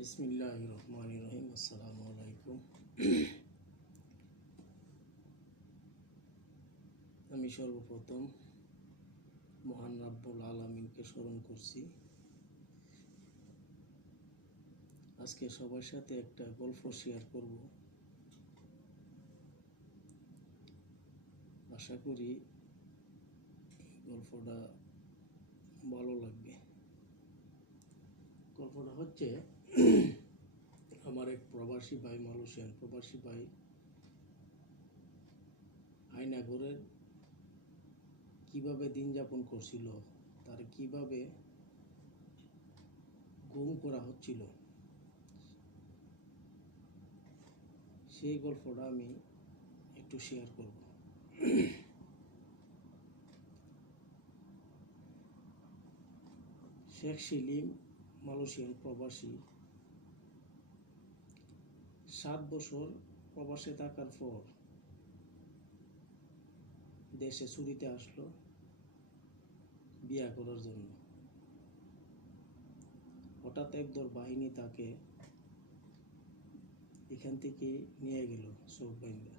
বিসমিল্লাহির রহমানির রহিম। আসসালামু আলাইকুম। আমি সর্বপ্রথম মহান রাব্বুল আলামিনকে স্মরণ করছি। আজকে সবার সাথে একটা গল্প শেয়ার করব। আশা করি গল্পটা ভালো লাগবে। গল্পটা হচ্ছে আমার এক প্রবাসী ভাই, মালয়েশিয়ান প্রবাসী ভাই আয়নাঘরের কিভাবে দিন যাপন করছিল, তার কিভাবে গুম করা হচ্ছিল, সেই গল্পটা আমি একটু শেয়ার করব। শেখ সেলিম মালয়েশিয়ান প্রবাসী 7 বছর প্রবাসে থাকার পর দেশে ছুটিতে আসলো বিয়া করার জন্য। হঠাৎ একদল বাহিনী তাকে এখান থেকে নিয়ে গেল চোখ বাইন্দা।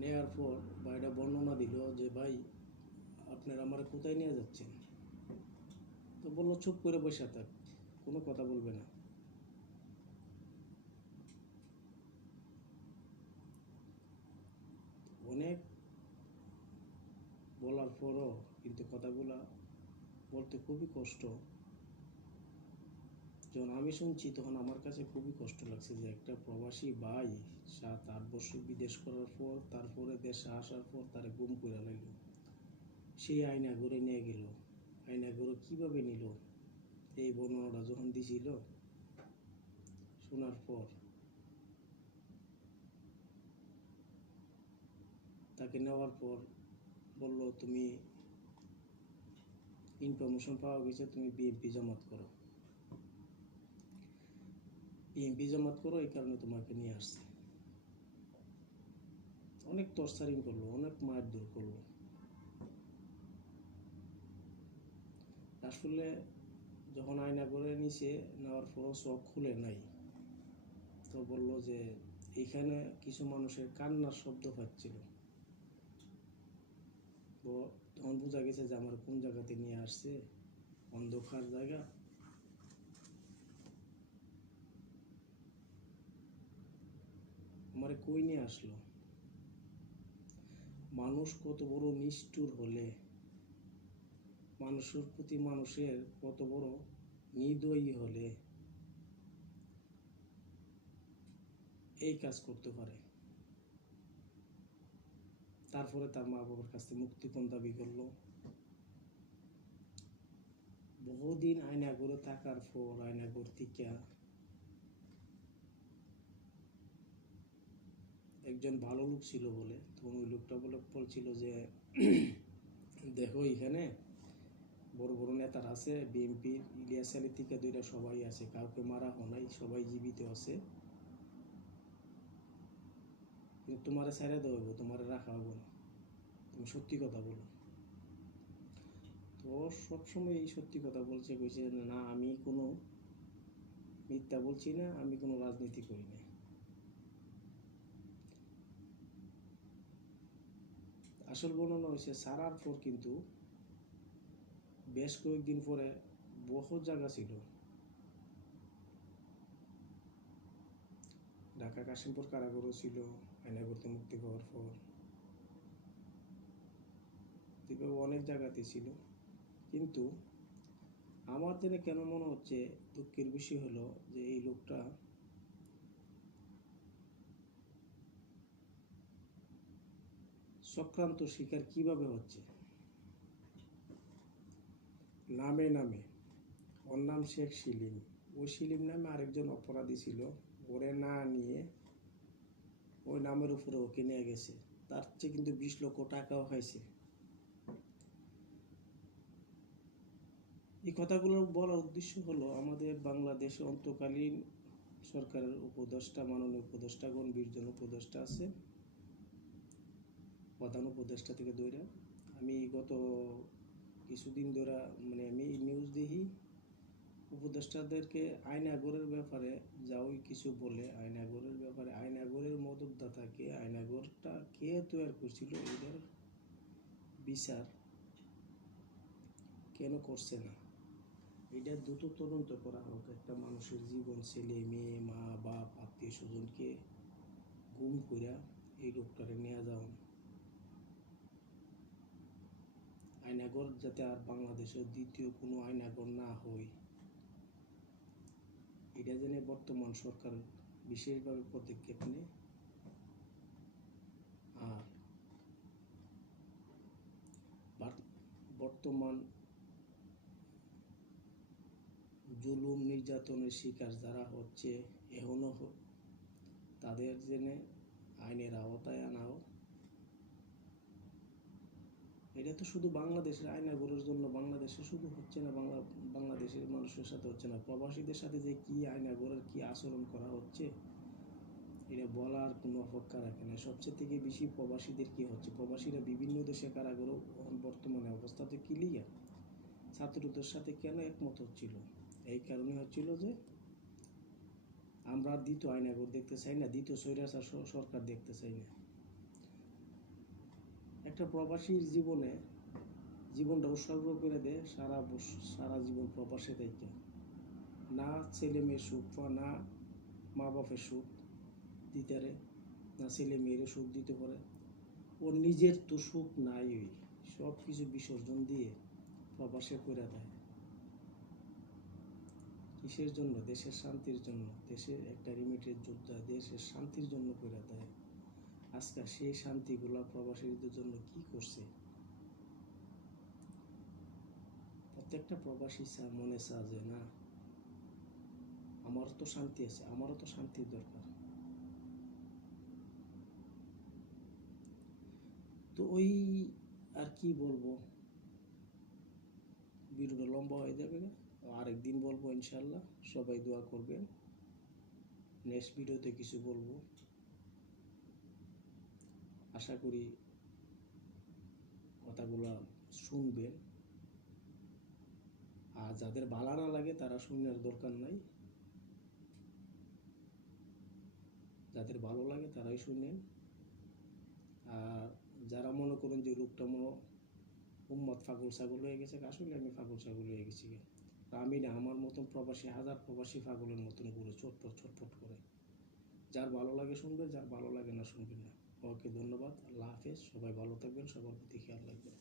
নেওয়ার পর ভাইটা বর্ণনা দিল যে, ভাই আপনারা আমার কোথায় নিয়ে যাচ্ছেন? তো বললো, চুপ করে বসে থাক, কোনো কথা বলবে না। অনেক বলার পরও কিন্তু কথাগুলা বলতে খুবই কষ্ট। যখন আমি শুনছি তখন আমার কাছে খুবই কষ্ট লাগছে যে একটা প্রবাসী ভাই 7-8 বছর বিদেশ করার পর তারপরে দেশে আসার পর তারে গুম করে লাগলো। সেই আয়না ঘরে নিয়ে গেল। আয়না ঘরে কীভাবে নিল, এই বর্ণনাটা যখন দিছিল, শোনার পর তাকে নেওয়ার পর বলল, তুমি ইনফরমেশন পাওয়া গেছে, তুমি বিএনপি জামাত করো, বিএনপি জামাত করো, এই কারণে তোমাকে নিয়ে আসছে। অনেক টর্চারিং করলো, অনেক মারধর করলো। আসলে যখন আয়না করে নিচে নেওয়ার পরও চোখ খুলে নাই, তো বলল যে এইখানে কিছু মানুষের কান্নার শব্দ পাচ্ছিল। তো তখন বোঝা গেছে যে আমার কোন জায়গাতে নিয়ে আসছে, অন্ধকার জায়গা। আমারে কই নিয়ে আসলো? মানুষ কত বড় নিষ্ঠুর হলে, মানুষের প্রতি মানুষের কত বড় নির্দয়ী হলে এই কাজ করতে পারে। তারপরে তার মা বাবার কাছে মুক্তিপণ দাবি করলো। বহুদিন আয়নাঘরে থাকার পর আয়নাঘর থেকে একজন ভালো লোক ছিল বলে, তখন ওই লোকটা বলছিল যে দেখো এখানে বড় বড় নেতার আছে, বিএনপির ইলিয়াস আলী থেকে দুইটা সবাই আছে, কাউকে মারা হয়, সবাই জীবিত আছে, কিন্তু তোমারে ছেড়ে দেওয়া হইব, তোমারে রাখা হবো না, তুমি সত্যি কথা বলো। তো সবসময় এই সত্যি কথা বলছে, কইছে না আমি কোনো মিথ্যা বলছি না, আমি কোনো রাজনীতি করি না। আসল বর্ণনা হয়েছে সারার পর কিন্তু বেশ কয়েকদিন পরে বহু জায়গা ছিল, ঢাকা কাশিমপুর কারাগারও ছিল আয়নাঘরতে মুক্তি পাওয়ার পর, এভাবে অনেক জায়গাতে ছিল। কিন্তু আমার জন্য কেন মনে হচ্ছে দুঃখের বিষয় হলো যে এই লোকটা চক্রান্ত শিকার কিভাবে হচ্ছে। নামে নামে, ওর নাম শেখ সেলিম, ওই সেলিম নামে আরেকজন অপরাধী ছিল, ওরে না নিয়ে ওই নামের উপরে ওকে নিয়ে গেছে। তার চেয়ে কিন্তু 20 লক্ষ টাকাও খাইছে। এই কথাগুলো বলার উদ্দেশ্য হলো আমাদের বাংলাদেশে অন্তকালীন সরকারের উপদেষ্টা, মাননীয় উপদেষ্টা, গণবীরজন উপদেষ্টা আছে, প্রধান উপদেষ্টা থেকে ধরে আমি গত কিছুদিন ধরে আমি নিউজ দেখি, উপদেষ্টাদেরকে আয়নাঘরের ব্যাপারে যাওই কিছু বলে, আয়নাঘরের ব্যাপারে আয়নাঘরের মদতদাতাকে আয়নাঘরটা কে তৈরি করছিল এটার বিচার কেন করছে না, এটা দ্রুত তদন্ত করা হোক। একটা মানুষের জীবন, ছেলে মেয়ে মা বাপ আত্মীয় স্বজনকে গুম কইরা এই লোকটারে নিয়ে যাওয়া। আয়নাঘর যাতে আর বাংলাদেশের দ্বিতীয় কোনো আয়নাঘর না হয়, এটা যেন বর্তমান সরকার বিশেষভাবে পদক্ষেপ নেয়। আর বর্তমান জুলুম নির্যাতনের শিকার যারা হচ্ছে এখনো তাদের জন্য আইনের আওতায় আনা হোক। এটা তো শুধু বাংলাদেশের আয়নাঘরের জন্য, বাংলাদেশে শুধু হচ্ছে না, বাংলাদেশের মানুষের সাথে হচ্ছে না, প্রবাসীদের সাথে যে কি আয়নাঘরের কি আচরণ করা হচ্ছে এটা বলার কোনো অপেক্ষা রাখে না। সবচেয়ে থেকে বেশি প্রবাসীদের কি হচ্ছে, প্রবাসীরা বিভিন্ন দেশে কারাগারে বর্তমানে অবস্থাতে ক্লিয়ার ছাত্রদের সাথে কেন একমত হচ্ছিল, এই কারণে হচ্ছিল যে আমরা দ্বিতীয় আয়নাঘর দেখতে চাই না, দ্বিতীয় স্বৈরাচার সরকার দেখতে চাই না। একটা প্রবাসীর জীবনটা উৎসর্গ করে দেয়, সারা জীবন প্রবাসে থেকে না ছেলে মেয়ের সুখ না মা বাপের সুখ দিতে পারে, না ছেলে মেয়েরও সুখ দিতে পারে, ওর নিজের তো সুখ নাই, ওই সব কিছু বিসর্জন দিয়ে প্রবাসে করে দেয়। কিসের জন্য? দেশের শান্তির জন্য। দেশের একটা রিমিটেড যোদ্ধা দেশের শান্তির জন্য করে দেয়। আজকে সেই শান্তিগুলা প্রবাসীদের জন্য কি করছে? প্রত্যেকটা প্রবাসী মনে চায় যে না, আমারও তো শান্তি আছে, আমারও তো শান্তির দরকার। তো ওই আর কি বলবো, ভিডিওটা লম্বা হয়ে যাবে না, আরেকদিন বলবো ইনশাল্লাহ। সবাই দোয়া করবেন, নেক্সট ভিডিওতে কিছু বলবো। আশা করি কথাগুলো শুনবেন, আর যাদের ভালো না লাগে তারা শুনার দরকার নাই, যাদের ভালো লাগে তারাই শুনেন। আর যারা মনে করেন যে লোকটা উম্মত পাগল ছাগল হয়ে গেছে, আসলে আমি পাগল ছাগল হয়ে গেছি, আমি না, আমার মতন প্রবাসী হাজার প্রবাসী পাগলের মতন ঘুরে ছটফট ছটফট করে। যার ভালো লাগে শুনবে, যার ভালো লাগে না শুনবেন না। ওকে, ধন্যবাদ, আল্লাহ হাফেজ, সবাই ভালো থাকবেন, সবার প্রতি খেয়াল রাখবেন।